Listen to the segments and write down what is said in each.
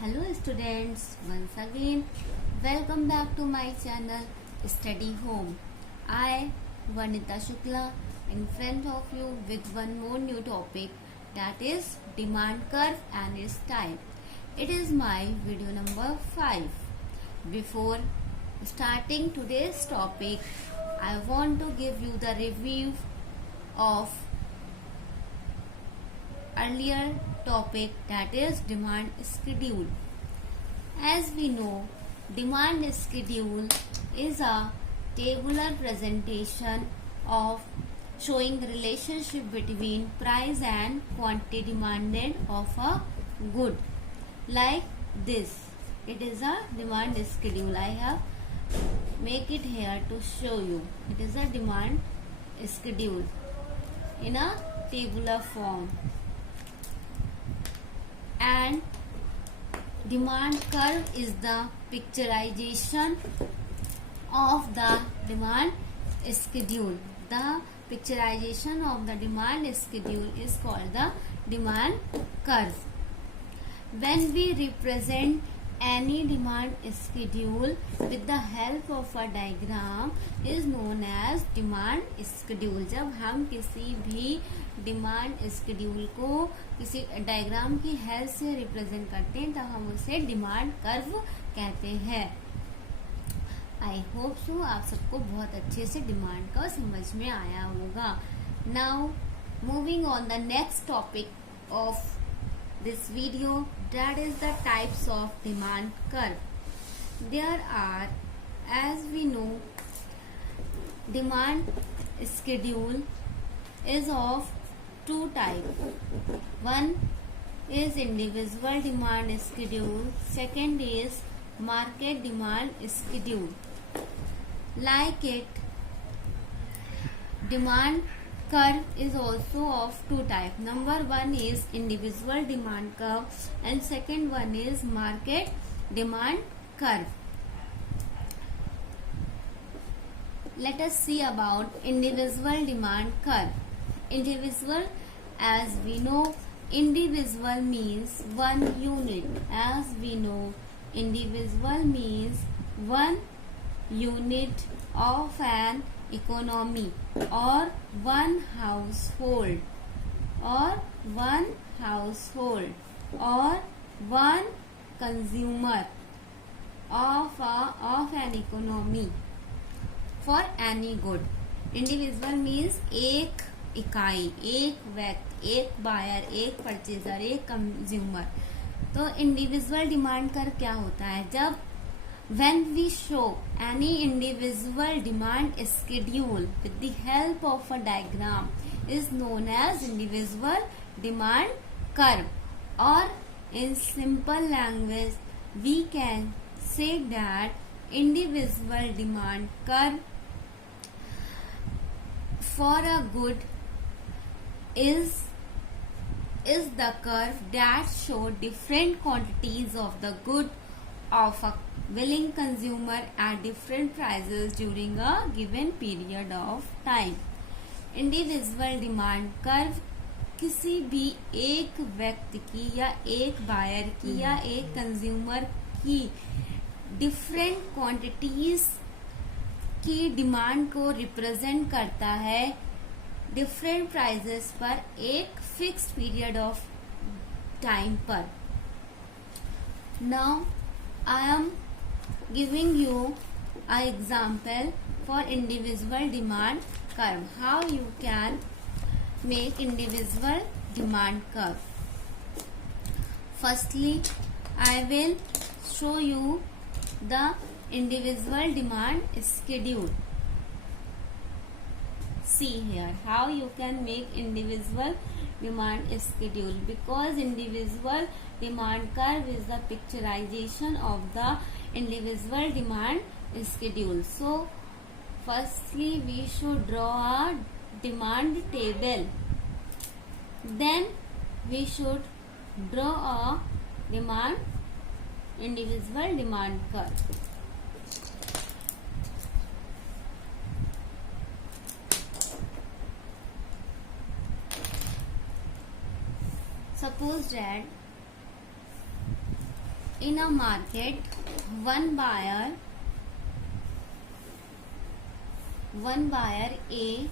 Hello students, once again welcome back to my channel Study Home. I Vanita Shukla in front of you with one more new topic, that is demand curve and its type. It is my video number 5. Before starting today's topic, I want to give you the review of earlier topic, that is demand schedule. As we know, demand schedule is a tabular presentation of showing relationship between price and quantity demanded of a good, like this. It is a demand schedule. I have make it here to show you. It is a demand schedule in a tabular form. And demand curve is the picturization of the demand schedule. The picturization of the demand schedule is called the demand curve. When we represent any demand schedule with the help of a diagram is known as demand schedule. जब हम किसी भी demand schedule को किसी diagram की help से represent करते हैं तब हम उसे डिमांड कर्व कहते हैं. आई होप सो आप सबको बहुत अच्छे से डिमांड कर्व समझ में आया होगा. Now moving on the next topic of this video, that is the types of demand curve. There are, as we know, demand schedule is of two types. One is individual demand schedule, second is market demand schedule. Like it, demand curve is also of two types. Number one is individual demand curve and second one is market demand curve. Let us see about individual demand curve. Individual, as we know, individual means one unit. As we know, individual means one unit of an economy or one household or one consumer of an economy for any good. Individual means एक इकाई, एक व्यक्ति, एक buyer, एक purchaser, एक consumer. तो individual demand कर क्या होता है? जब when we show any individual demand schedule with the help of a diagram is known as individual demand curve, or in simple language we can say that individual demand curve for a good is the curve that show different quantities of the good of a willing consumer at different prices during a given period of time. Individual demand curve किसी भी एक व्यक्ति की या एक buyer की या एक कंज्यूमर की डिफरेंट क्वांटिटीज की डिमांड को रिप्रेजेंट करता है डिफरेंट प्राइसेस पर एक फिक्स्ड पीरियड ऑफ टाइम पर. Now I am giving you an example for individual demand curve. How you can make individual demand curve. Firstly, I will show you the individual demand schedule. See here how you can make individual demand schedule, because individual demand curve is the picturization of the individual demand schedule. So firstly we should draw a demand table, then we should draw a individual demand curve. Suppose that in a market, one buyer A,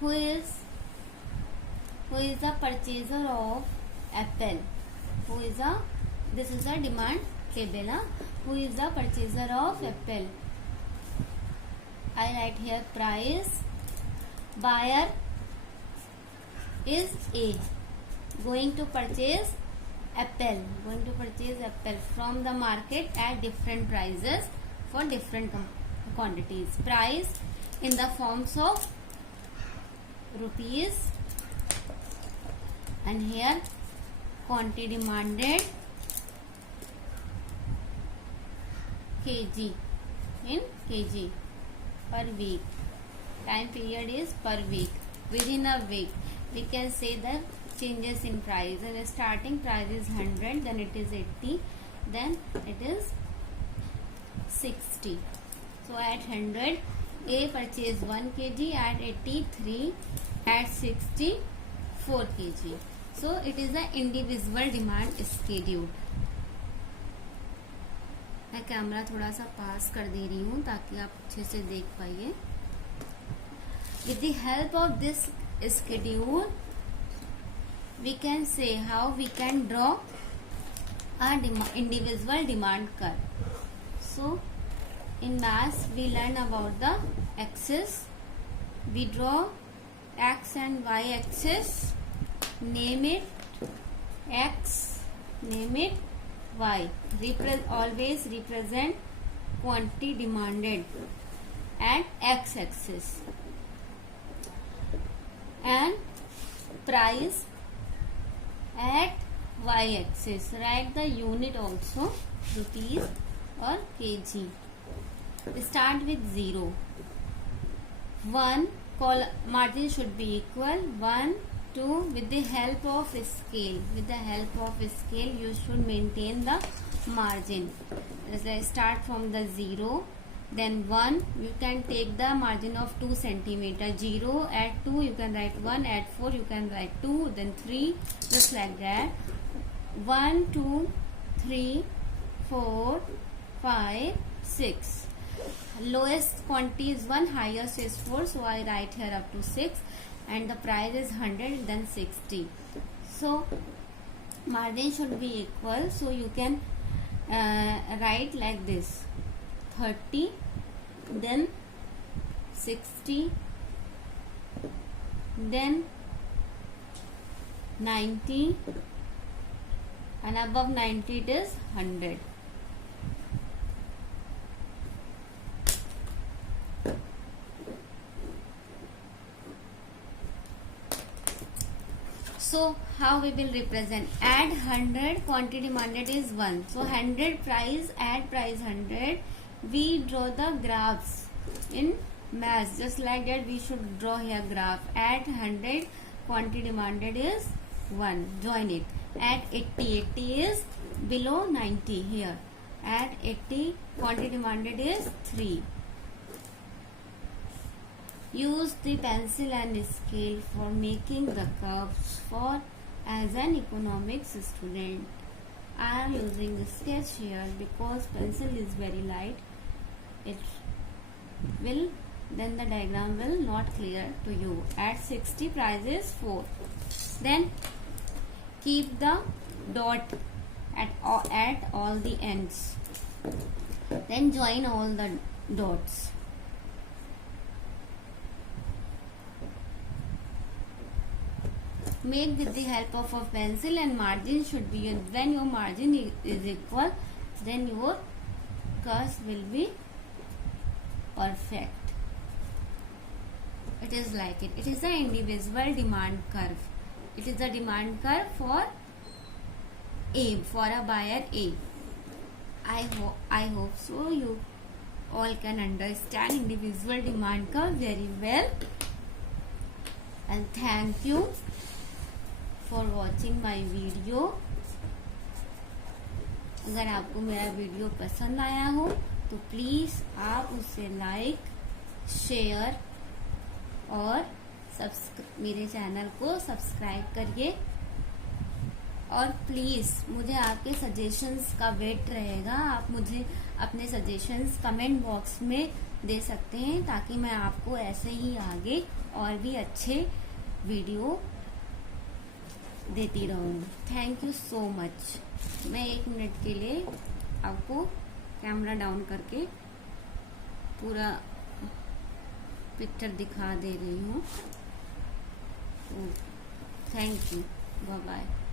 who is the purchaser of apple, this is a demand table, who is the purchaser of apple. I write here price. Buyer is A, going to purchase apple from the market at different prices for different quantities. Price in the forms of rupees, and here quantity demanded kg, in kg per week. Time period is per week. Within a week we can say the changes in price, and the starting price is 100, then it is 80, then it is 60. So at 100 A purchase 1 kg, at 83, at 60 4 kg. So it is the individual demand schedule. मैं camera थोड़ा सा पास कर दे रही हूँ ताकि आप अच्छे से देख पाइए. With the help of this schedule, we can say how we can draw a individual demand curve. So in maths we learn about the axis. We draw x and y axis. Name it x, name it y. Always represent quantity demanded at x axis, and price at y axis. Write the unit also, rupees or kg. Start with 0. 1, margin should be equal. 1, 2, with the help of scale. You should maintain the margin. Start from the 0. Then 1, you can take the margin of 2 centimeter. 0, at 2 you can write 1, at 4 you can write 2, then 3, just like that. 1, 2, 3, 4, 5, 6. Lowest quantity is 1, highest is 4, so I write here up to 6, and the price is 100, then 60. So margin should be equal, so you can write like this: 30, then 60, then 90, and above 90 it is 100. So how we will represent? At 100 quantity demanded is 1. So 100 price, at price 100. We draw the graphs in maths. Just like that we should draw here graph. At 100 quantity demanded is 1. Join it. At 80, 80 is below 90 here. At 80 quantity demanded is 3. Use the pencil and scale for making the curves for as an economics student. I am using the sketch here because pencil is very light. It will, then the diagram will not clear to you. At 60 price is 4. Then keep the dot at all the ends. Then join all the dots. Make with the help of a pencil, and margin should be, when your margin is equal, then your curves will be perfect. It is like it. It is the individual demand curve. It is the demand curve for A, for a buyer A. I hope so you all can understand individual demand curve very well. And thank you for watching my video. अगर आपको मेरा video पसंद आया हो तो please आप उसे like, share और मेरे चैनल को सब्सक्राइब करिए. और प्लीज़ मुझे आपके सजेशंस का वेट रहेगा। आप मुझे अपने सजेशंस कमेंट बॉक्स में दे सकते हैं ताकि मैं आपको ऐसे ही आगे और भी अच्छे वीडियो देती रहूँ। Thank you so much. मैं 1 मिनट के लिए आपको कैमरा डाउन करके पूरा पिक्चर दिखा दे रही हूँ। Thank you, bye bye.